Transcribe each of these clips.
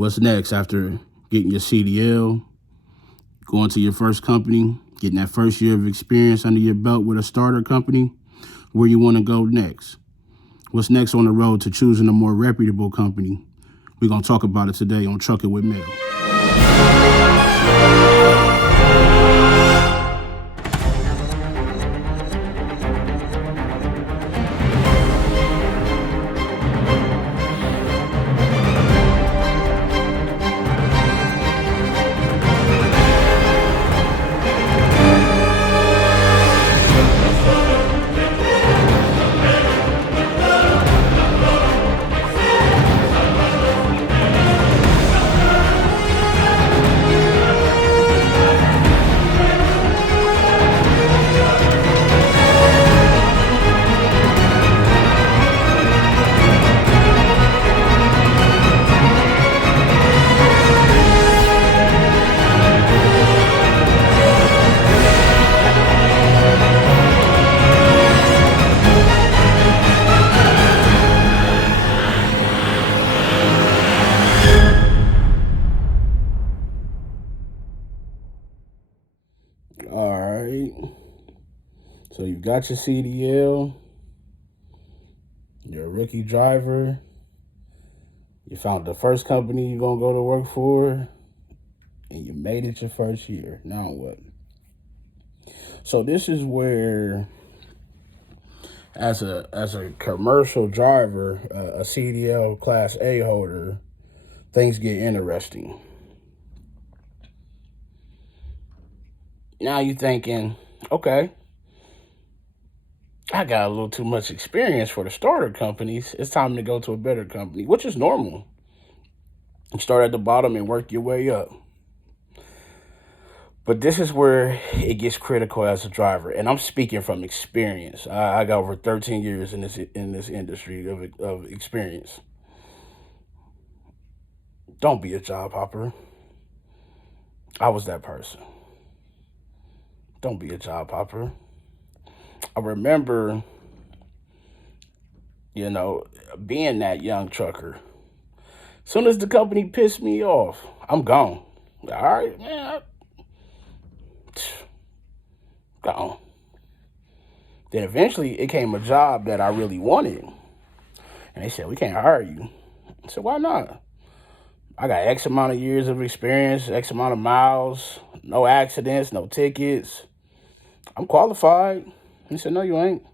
What's next after getting your CDL, going to your first company, getting that first year of experience under your belt with a starter company? Where you want to go next? What's next on the road to choosing a more reputable company? We're going to talk about it today on Truck It with Mel. All right. So you got your CDL. You're a rookie driver. You found the first company you're going to go to work for. And you made it your first year. Now what? So this is where, as a commercial driver, a CDL Class A holder, things get interesting. Now you're thinking, okay, I got a little too much experience for the starter companies. It's time to go to a better company, which is normal. You start at the bottom and work your way up. But this is where it gets critical as a driver, and I'm speaking from experience. I got over 13 years in this industry of experience. Don't be a job hopper. I was that person. Don't be a job hopper. I remember, being that young trucker. As soon as the company pissed me off, I'm gone. All right, man. Gone. Then eventually it came a job that I really wanted. And they said, we can't hire you. I said, why not? I got X amount of years of experience, X amount of miles, no accidents, no tickets. I'm qualified. He said, no, you ain't.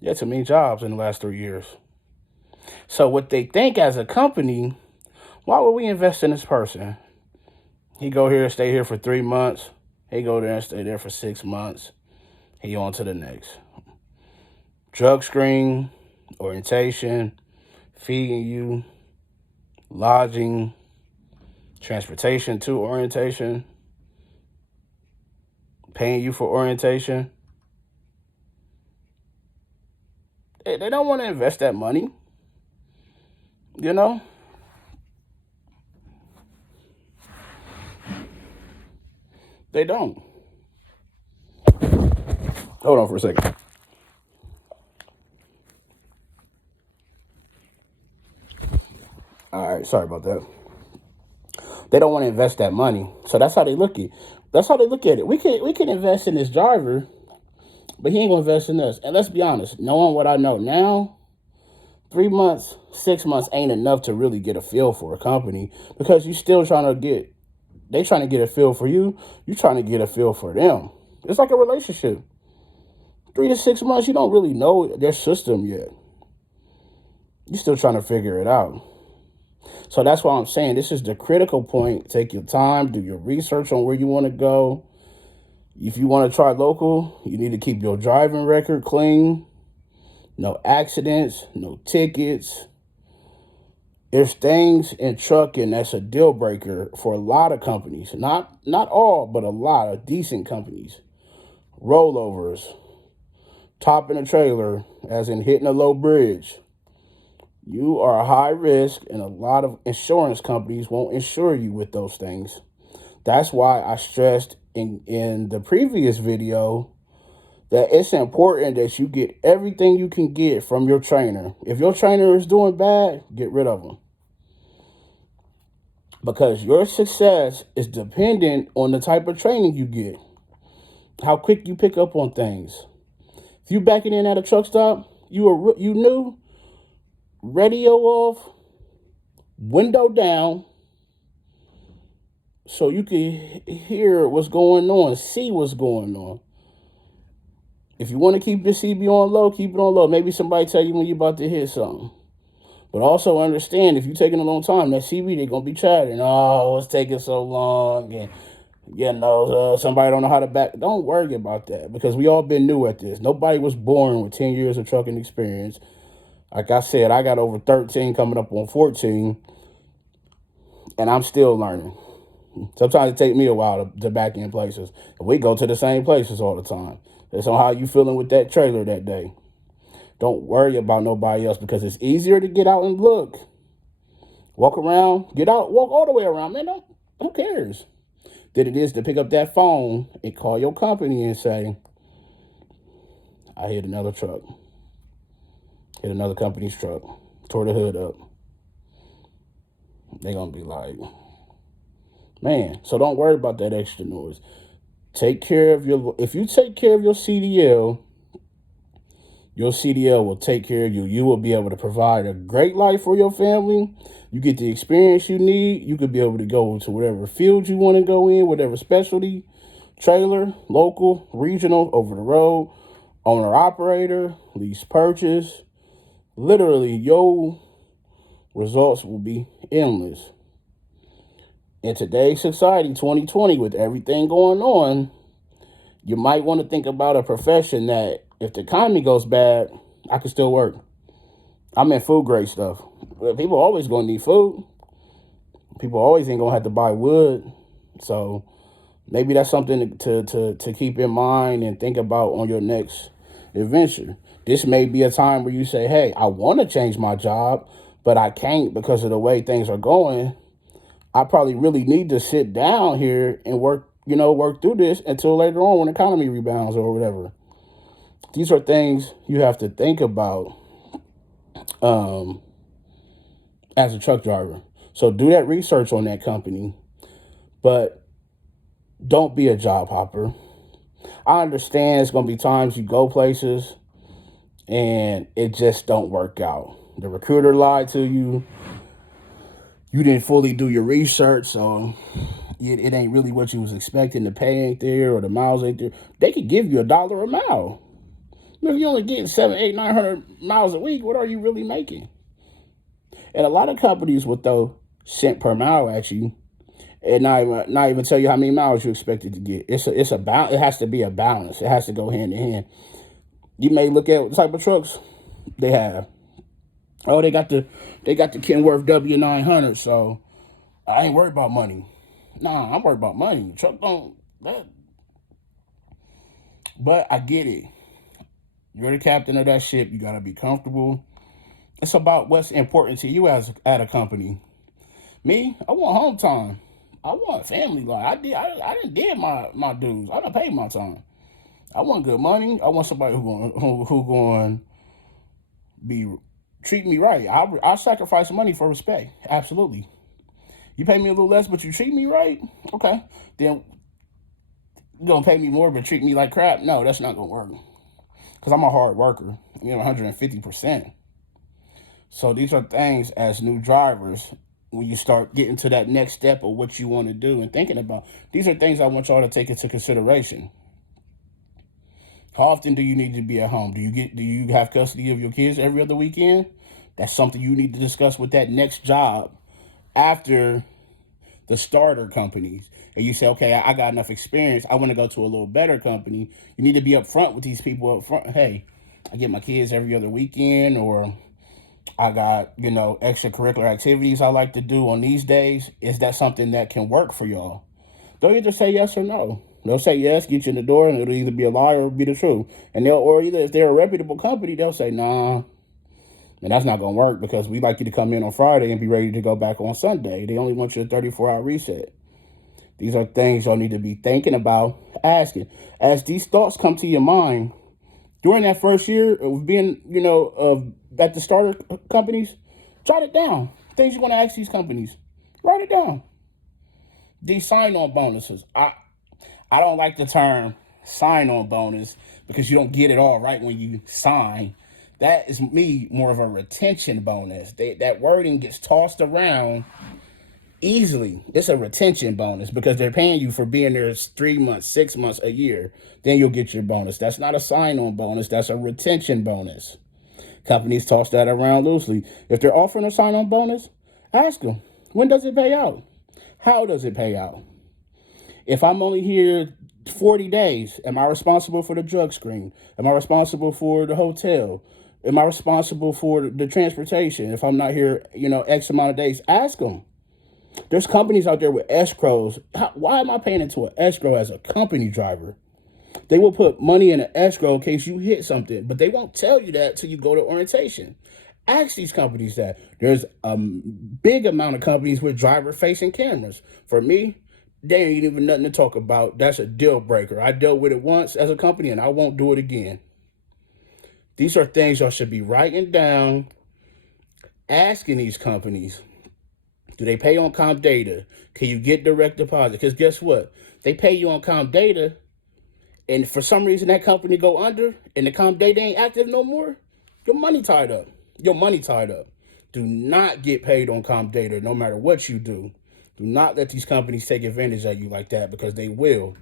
You had too many jobs in the last 3 years. So what they think as a company, why would we invest in this person? He go here, stay here for 3 months. He go there and stay there for 6 months. He on to the next. Drug screen, orientation, feeding you, lodging, transportation to orientation, paying you for orientation. They don't want to invest that money, They don't. Hold on for a second. All right, sorry about that. They don't want to invest that money. So that's how they look at it. That's how they look at it. We can invest in this driver, but he ain't going to invest in us. And let's be honest, knowing what I know now, 3 months, 6 months ain't enough to really get a feel for a company, because you still they trying to get a feel for you. You trying to get a feel for them. It's like a relationship. 3 to 6 months, you don't really know their system yet. You're still trying to figure it out. So that's why I'm saying this is the critical point. Take your time, do your research on where you want to go. If you want to try local, you need to keep your driving record clean. No accidents, no tickets. There's things in trucking that's a deal breaker for a lot of companies. Not all, but a lot of decent companies. Rollovers, topping a trailer, as in hitting a low bridge. You are a high risk, and a lot of insurance companies won't insure you with those things. That's why I stressed in the previous video that it's important that you get everything you can get from your trainer. If your trainer is doing bad, get rid of them. because your success is dependent on the type of training you get, how quick you pick up on things. If you backing in at a truck stop, you knew radio off, window down, so you can hear what's going on, see what's going on. If you want to keep the CB on low, keep it on low. Maybe somebody tell you when you're about to hit something. But also understand, if you're taking a long time, that CB, they're going to be chatting. Oh, it's taking so long. And, somebody don't know how to back. Don't worry about that, because we all been new at this. Nobody was born with 10 years of trucking experience. Like I said, I got over 13 coming up on 14, and I'm still learning. Sometimes it takes me a while to back in places. We go to the same places all the time. It's on how you feeling with that trailer that day. Don't worry about nobody else, because it's easier to get out and look. Walk around, get out, walk all the way around. Man, who cares? Than it is to pick up that phone and call your company and say, I hit another truck. Hit another company's truck. Tore the hood up. They're going to be like, man, so don't worry about that extra noise. If you take care of your CDL will take care of you. You will be able to provide a great life for your family. You get the experience you need. You could be able to go to whatever field you want to go in, whatever specialty, trailer, local, regional, over the road, owner operator, lease purchase. Literally, your results will be endless. In today's society, 2020, with everything going on, you might want to think about a profession that, if the economy goes bad, I can still work. I'm in food grade stuff. People always going to need food. People always ain't going to have to buy wood. So maybe that's something to keep in mind and think about on your next adventure. This may be a time where you say, hey, I want to change my job, but I can't because of the way things are going. I probably really need to sit down here and work through this until later on when the economy rebounds or whatever. These are things you have to think about as a truck driver. So do that research on that company, but don't be a job hopper. I understand it's going to be times you go places and it just don't work out. The recruiter lied to you. You didn't fully do your research, so it ain't really what you was expecting. The pay ain't there or the miles ain't there. They could give you $1 a mile. If you're only getting 700, 800, 900 miles a week, what are you really making? And a lot of companies will throw cent per mile at you and not even tell you how many miles you expected to get. It has to be a balance. It has to go hand in hand. You may look at what type of trucks they have. Oh, they got the Kenworth W900, so I ain't worried about money. Nah, I'm worried about money. Truck don't that. But I get it. You're the captain of that ship. You gotta be comfortable. It's about what's important to you at a company. Me, I want home time. I want family life. I did my dues. I done paid my time. I want good money. I want somebody who going be treat me right. I'll sacrifice money for respect. Absolutely. You pay me a little less, but you treat me right. Okay, then you gonna pay me more, but treat me like crap. No, that's not gonna work. Because I'm a hard worker. 150%. So these are things as new drivers, when you start getting to that next step of what you want to do and thinking about, these are things I want y'all to take into consideration. How often do you need to be at home? Do you have custody of your kids every other weekend? That's something you need to discuss with that next job after the starter companies. And you say, okay, I got enough experience. I want to go to a little better company. You need to be upfront with these people up front. Hey, I get my kids every other weekend, or I got, extracurricular activities I like to do on these days. Is that something that can work for y'all? They'll either say yes or no. They'll say yes, get you in the door, and it'll either be a lie or be the truth. And either if they're a reputable company, they'll say, nah, and that's not going to work because we like you to come in on Friday and be ready to go back on Sunday. They only want you a 34-hour reset. These are things y'all need to be thinking about, asking. As these thoughts come to your mind, during that first year of being, at the starter companies, jot it down. Things you want to ask these companies. Write it down. These sign-on bonuses. I don't like the term sign-on bonus because you don't get it all right when you sign. That is me more of a retention bonus. That wording gets tossed around easily. It's a retention bonus because they're paying you for being there 3 months, 6 months, a year. Then you'll get your bonus. That's not a sign-on bonus. That's a retention bonus. Companies toss that around loosely. If they're offering a sign-on bonus, ask them, when does it pay out? How does it pay out? If I'm only here 40 days, am I responsible for the drug screen? Am I responsible for the hotel? Am I responsible for the transportation? If I'm not here, X amount of days, ask them. There's companies out there with escrows. Why am I paying into an escrow as a company driver? They will put money in an escrow in case you hit something, but they won't tell you that till you go to orientation. Ask these companies that. There's a big amount of companies with driver-facing cameras. For me, they ain't even nothing to talk about. That's a deal breaker. I dealt with it once as a company, and I won't do it again. These are things y'all should be writing down, asking these companies. Do they pay on comp data? Can you get direct deposit? Because guess what? They pay you on comp data, and for some reason that company go under, and the comp data ain't active no more, your money tied up. Your money tied up. Do not get paid on comp data no matter what you do. Do not let these companies take advantage of you like that because they will.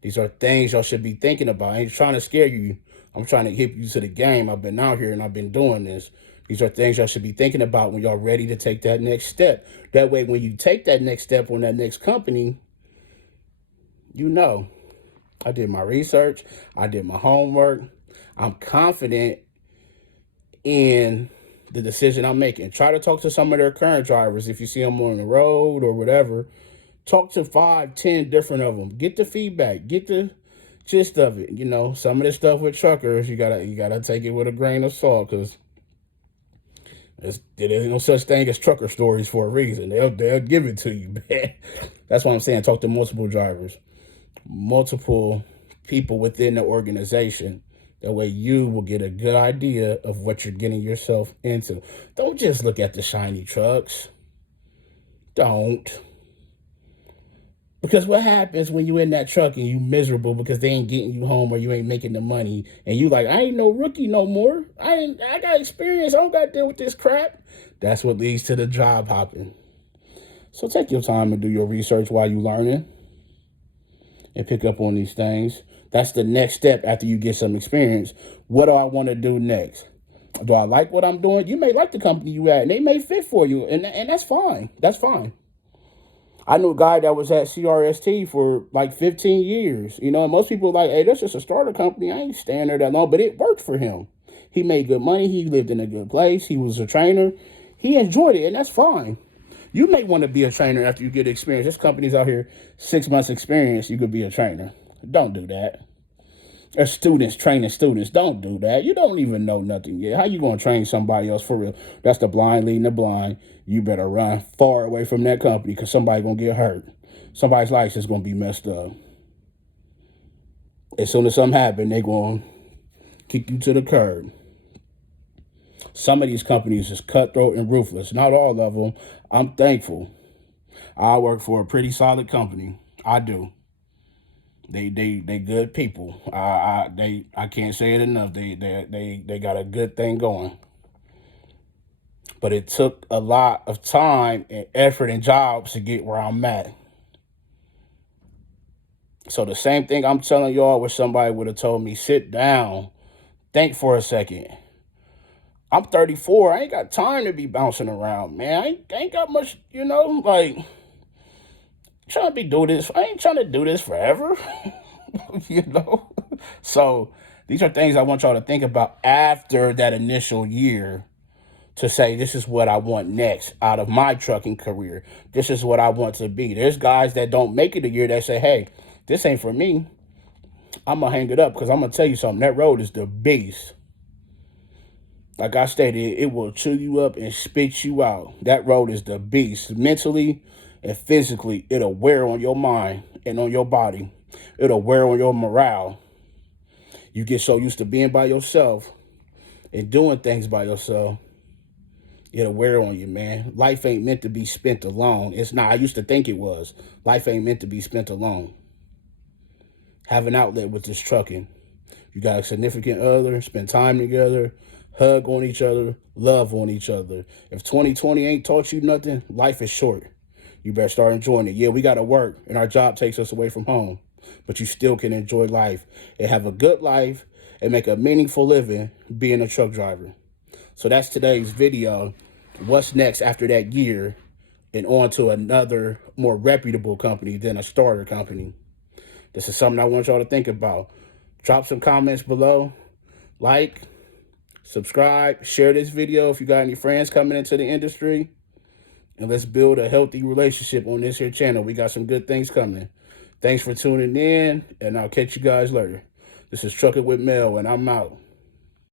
These are things y'all should be thinking about. I ain't trying to scare you. I'm trying to hip you to the game. I've been out here and I've been doing this. These are things y'all should be thinking about when y'all ready to take that next step. That way, when you take that next step on that next company, I did my research. I did my homework. I'm confident in the decision I'm making. Try to talk to some of their current drivers if you see them on the road or whatever. Talk to 5, 10 different of them. Get the feedback. Get the gist of it. Some of this stuff with truckers, you gotta take it with a grain of salt because there's no such thing as trucker stories for a reason. They'll give it to you, man. That's what I'm saying. Talk to multiple drivers, multiple people within the organization. That way you will get a good idea of what you're getting yourself into. Don't just look at the shiny trucks. Don't. Because what happens when you in that truck and you miserable because they ain't getting you home or you ain't making the money and you like, I ain't no rookie no more. I got experience. I don't got to deal with this crap. That's what leads to the job hopping. So take your time and do your research while you learning and pick up on these things. That's the next step after you get some experience. What do I want to do next? Do I like what I'm doing? You may like the company you at and they may fit for you and that's fine. That's fine. I knew a guy that was at CRST for like 15 years. And most people are like, hey, that's just a starter company. I ain't staying there that long. But it worked for him. He made good money. He lived in a good place. He was a trainer. He enjoyed it, and that's fine. You may want to be a trainer after you get experience. There's companies out here, 6 months experience, you could be a trainer. Don't do that. There's students training students. Don't do that. You don't even know nothing yet. How you going to train somebody else for real? That's the blind leading the blind. You better run far away from that company because somebody's going to get hurt. Somebody's life is going to be messed up. As soon as something happens, they're going to kick you to the curb. Some of these companies is cutthroat and ruthless. Not all of them. I'm thankful. I work for a pretty solid company. I do. They good people. I can't say it enough. They got a good thing going. But it took a lot of time and effort and jobs to get where I'm at. So the same thing I'm telling y'all, where somebody would have told me, sit down, think for a second. I'm 34. I ain't got time to be bouncing around, man. I ain't got much, like trying to be do this. I ain't trying to do this forever, So these are things I want y'all to think about after that initial year to say, this is what I want next out of my trucking career. This is what I want to be. There's guys that don't make it a year that say, hey, this ain't for me. I'm going to hang it up because I'm going to tell you something. That road is the beast. Like I stated, it will chew you up and spit you out. That road is the beast. Mentally and physically, it'll wear on your mind and on your body. It'll wear on your morale. You get so used to being by yourself and doing things by yourself, It'll wear on you, man. Life ain't meant to be spent alone. It's not. I used to think it was. Life ain't meant to be spent alone. Have an outlet with this trucking. You got a significant other, spend time together, hug on each other, love on each other. If 2020 ain't taught you nothing, life is short. You better start enjoying it. Yeah, we got to work, and our job takes us away from home. But you still can enjoy life and have a good life and make a meaningful living being a truck driver. So that's today's video. What's next after that year and on to another more reputable company than a starter company? This is something I want y'all to think about. Drop some comments below. Like, subscribe, share this video if you got any friends coming into the industry. And let's build a healthy relationship on this here channel. We got some good things coming. Thanks for tuning in, and I'll catch you guys later. This is Trucking with Mel, and I'm out.